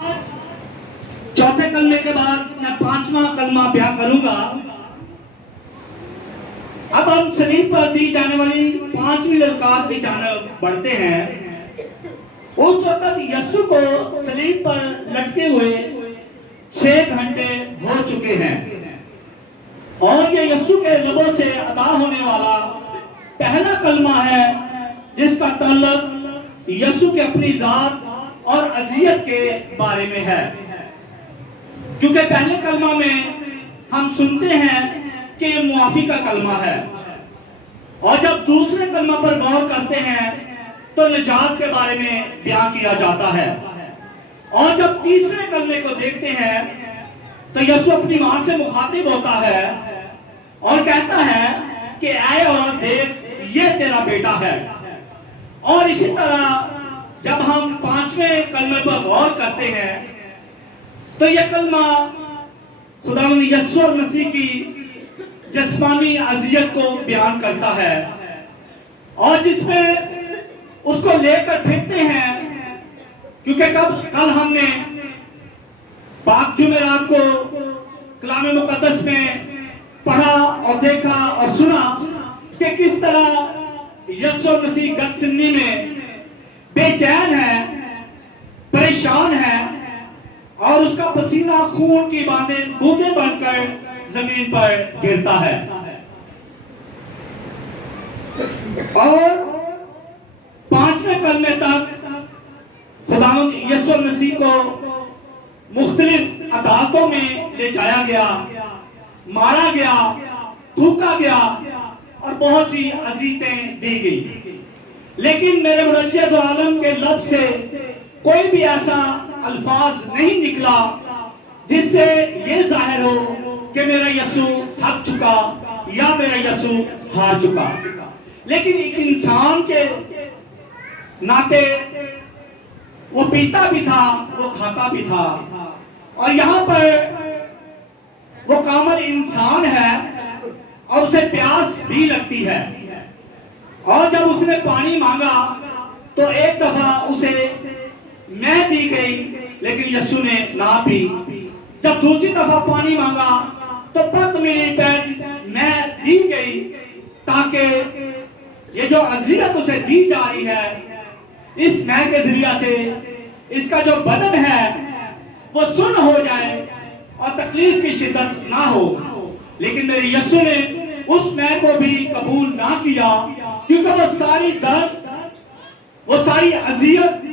چوتھے کلمے کے بعد میں پانچواں کلمہ بیان کروں گا۔ اب ہم صلیب پر دی جانے والی پانچویں للکار کی جانب بڑھتے ہیں۔ اس وقت یسوع کو صلیب پر لٹکے ہوئے 6 گھنٹے ہو چکے ہیں، اور یہ یسوع کے لبوں سے ادا ہونے والا پہلا کلمہ ہے جس کا تعلق یسوع کے اپنی ذات اور عظمت کے بارے میں ہے، کیونکہ پہلے کلمہ میں ہم سنتے ہیں کہ یہ معافی کا کلمہ ہے، اور جب دوسرے کلمہ پر غور کرتے ہیں تو نجات کے بارے میں بیان کیا جاتا ہے، اور جب تیسرے کلمے کو دیکھتے ہیں تو یسوع اپنی ماں سے مخاطب ہوتا ہے اور کہتا ہے کہ اے عورت دیکھ، یہ تیرا بیٹا ہے۔ اور اسی طرح جب ہم پانچویں کلمے پر غور کرتے ہیں تو یہ کلمہ خداوند یسوع مسیح کی جسمانی عظمت کو بیان کرتا ہے، اور جس میں اس کو لے کر پھرتے ہیں، کیونکہ کل ہم نے پاک جمعرات کو کلام مقدس میں پڑھا اور دیکھا اور سنا کہ کس طرح یسوع مسیح گتسمنی میں بے چین ہے، پریشان ہے، اور اس کا پسینہ خون کی بوندیں بن کر زمین پر گرتا ہے، اور پانچویں کلمے تک خداوند یسوع مسیح کو مختلف عدالتوں میں لے جایا گیا، مارا گیا، تھوکا گیا، اور بہت سی اذیتیں دی گئی، لیکن میرے منجد عالم کے لب سے کوئی بھی ایسا الفاظ نہیں نکلا جس سے یہ ظاہر ہو کہ میرا یسوع تھک چکا یا میرا یسوع ہار چکا، لیکن ایک انسان کے ناطے وہ پیتا بھی تھا، وہ کھاتا بھی تھا، اور یہاں پر وہ کامل انسان ہے اور اسے پیاس بھی لگتی ہے، اور جب اس نے پانی مانگا تو ایک دفعہ اسے میں دی گئی لیکن یسوع نے نہ پی، جب دوسری دفعہ پانی مانگا تو پت میری پید میں دی گئی، تاکہ یہ جو عذیت اسے دی جا رہی ہے اس میں کے ذریعہ سے اس کا جو بدن ہے وہ سن ہو جائے اور تکلیف کی شدت نہ ہو، لیکن میرے یسوع نے اس میں کو بھی قبول نہ کیا، کیونکہ وہ ساری درد، وہ ساری عذیت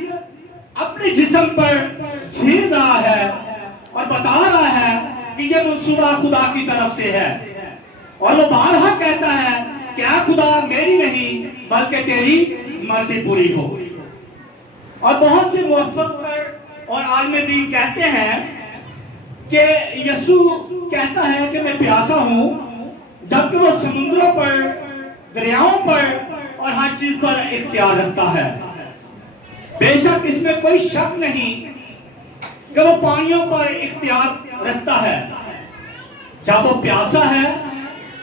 اپنے جسم پر جھیل رہا ہے اور بتا رہا ہے کہ یہ منصوبہ خدا کی طرف سے ہے، اور وہ بارہا کہتا ہے کہ اے خدا میری نہیں بلکہ تیری مرضی پوری ہو۔ اور بہت سے مفکر اور عالم دین کہتے ہیں کہ یسوع کہتا ہے کہ میں پیاسا ہوں، جبکہ وہ سمندروں پر، دریاؤں پر اور ہر چیز پر اختیار رکھتا ہے۔ بے شک اس میں کوئی شک نہیں کہ وہ پانیوں پر اختیار رکھتا ہے، جب وہ پیاسا ہے،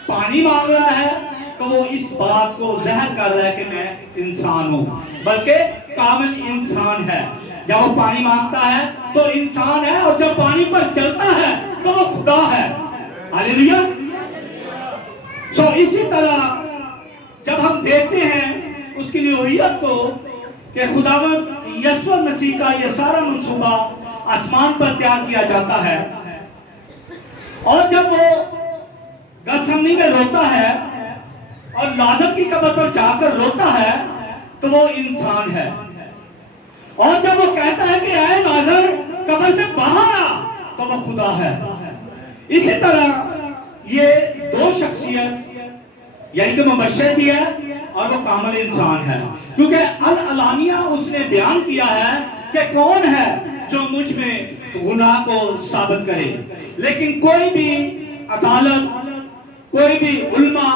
پانی مانگ رہا ہے، تو وہ اس بات کو ظاہر کر رہا ہے کہ میں انسان ہوں، بلکہ کامل انسان ہے۔ جب وہ پانی مانگتا ہے تو انسان ہے، اور جب پانی پر چلتا ہے تو وہ خدا ہے۔ ہاللیلویا۔ اسی طرح جب ہم دیکھتے ہیں اس کی نوعیت کو کہ خداوند یسوع مسیح کا یہ سارا منصوبہ آسمان پر تیار کیا جاتا ہے، اور جب وہ گتسمنی میں روتا ہے اور لازر کی قبر پر جا کر روتا ہے تو وہ انسان ہے، اور جب وہ کہتا ہے کہ اے لازر قبر سے باہر آ تو وہ خدا ہے۔ اسی طرح یہ دو شخصیت یعنی کہ مبشر بھی ہے اور وہ کامل انسان ہے، کیونکہ العلانیہ اس نے بیان کیا ہے کہ کون ہے جو مجھ میں گناہ کو ثابت کرے، لیکن کوئی بھی عدالت، کوئی بھی علماء،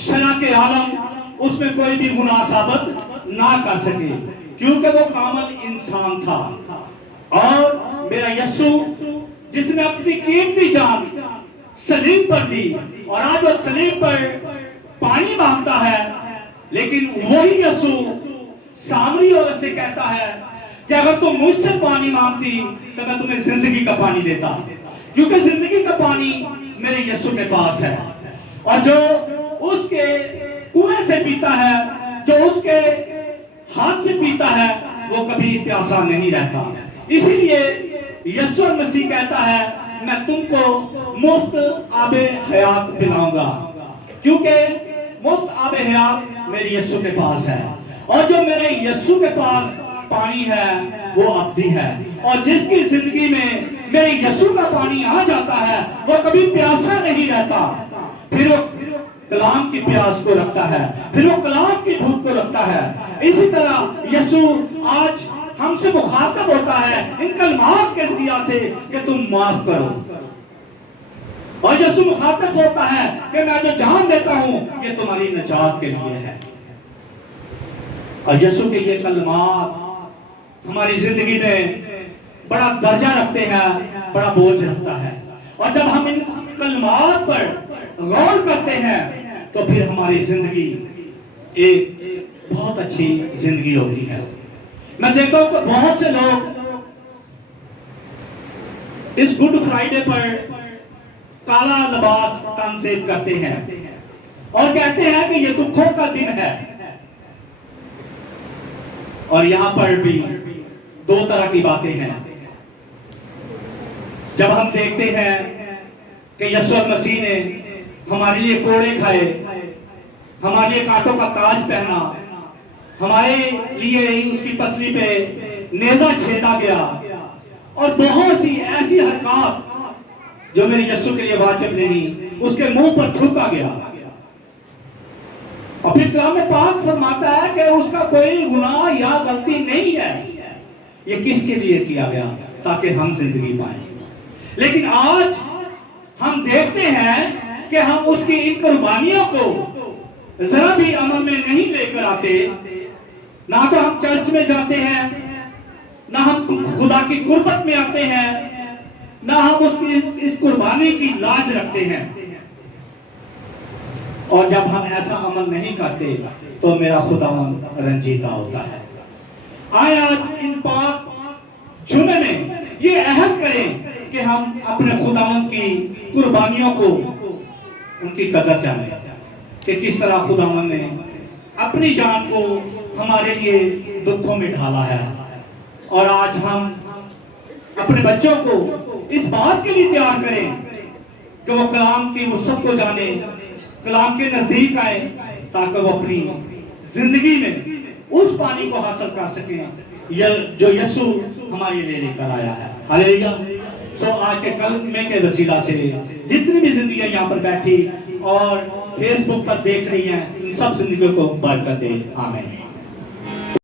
شرع کے عالم اس میں کوئی بھی گناہ ثابت نہ کر سکے، کیونکہ وہ کامل انسان تھا۔ اور میرا یسوع جس نے اپنی قیمتی جان صلیب پر دی، اور آج وہ صلیب پر پانی مانگتا ہے، لیکن وہی یسوع سامری عورت سے کہتا ہے کہ اگر تم مجھ سے پانی مانگتی تو میں تمہیں زندگی کا پانی دیتا، کیونکہ زندگی کا پانی میرے یسوع کے پاس ہے، اور جو اس کے کنویں سے پیتا ہے، جو اس کے ہاتھ سے پیتا ہے، وہ کبھی پیاسا نہیں رہتا۔ اسی لیے یسوع مسیح کہتا ہے میں تم کو مفت آب حیات پلاؤں گا، کیونکہ مفت آب حیات میرے یسوع کے پاس ہے، اور جو میرے یسوع کے پاس پانی ہے وہ ابدی ہے، اور جس کی زندگی میں میرے یسوع کا پانی آ جاتا ہے وہ کبھی پیاسا نہیں رہتا، پھر وہ کلام کی پیاس کو رکھتا ہے، پھر وہ کلام کی بھوک کو رکھتا ہے۔ اسی طرح یسوع آج ہم سے مخاطب ہوتا ہے ان کلمات کے ذریعہ سے کہ تم معاف کرو، اور یسوع مخاطب ہوتا ہے کہ میں جو جان دیتا ہوں یہ تمہاری نجات کے لیے ہے۔ اور یسوع کے یہ کلمات ہماری زندگی میں بڑا درجہ رکھتے ہیں، بڑا بوجھ رکھتا ہے، اور جب ہم ان کلمات پر غور کرتے ہیں تو پھر ہماری زندگی ایک بہت اچھی زندگی ہوتی ہے۔ میں دیکھتا ہوں کہ بہت سے لوگ اس گڈ فرائیڈے پر کالا لباس تنصیب کرتے ہیں اور کہتے ہیں کہ یہ دکھوں کا دن ہے، اور یہاں پر بھی دو طرح کی باتیں ہیں۔ جب ہم دیکھتے ہیں کہ یسوع مسیح نے ہمارے لیے کوڑے کھائے، ہمارے لیے کانٹوں کا تاج پہنا، ہمارے لیے اس کی پسلی پہ نیزہ چھیدا گیا، اور بہت سی ایسی حرکات جو میرے یسوع کے لیے واجب نہیں، اس کے منہ پر تھوکا گیا، اور پھر کلام پاک فرماتا ہے کہ اس کا کوئی گناہ یا غلطی نہیں ہے۔ یہ کس کے لیے کیا گیا؟ تاکہ ہم زندگی پائیں۔ لیکن آج ہم دیکھتے ہیں کہ ہم اس کی ان قربانیوں کو ذرا بھی عمل میں نہیں لے کر آتے، نہ تو ہم چرچ میں جاتے ہیں، نہ ہم خدا کی قربت میں آتے ہیں، نہ ہم اس کی اس قربانی کی لاج رکھتے ہیں، اور جب ہم ایسا عمل نہیں کرتے تو میرا خداوند رنجیدہ ہوتا ہے۔ آئے آج ان پاک جمعے میں یہ عہد کریں کہ ہم اپنے خداوند کی قربانیوں کو، ان کی قدر جانیں کہ کس طرح خداوند نے اپنی جان کو ہمارے لیے دکھوں میں ڈھالا ہے، اور آج ہم اپنے بچوں کو اس بات کے لیے تیار کریں کہ وہ کلام کی وسعت کو جانے، کلام کے نزدیک آئے، تاکہ وہ اپنی زندگی میں اس پانی کو حاصل کر سکیں جو یسوع ہمارے لیے لے کر آیا ہے۔ ہالیلویا۔ سو آج کے کلمے کے وسیلہ سے جتنی بھی زندگیاں یہاں پر بیٹھی اور فیس بک پر دیکھ رہی ہیں، ان سب زندگیوں کو برکت دے، آمین۔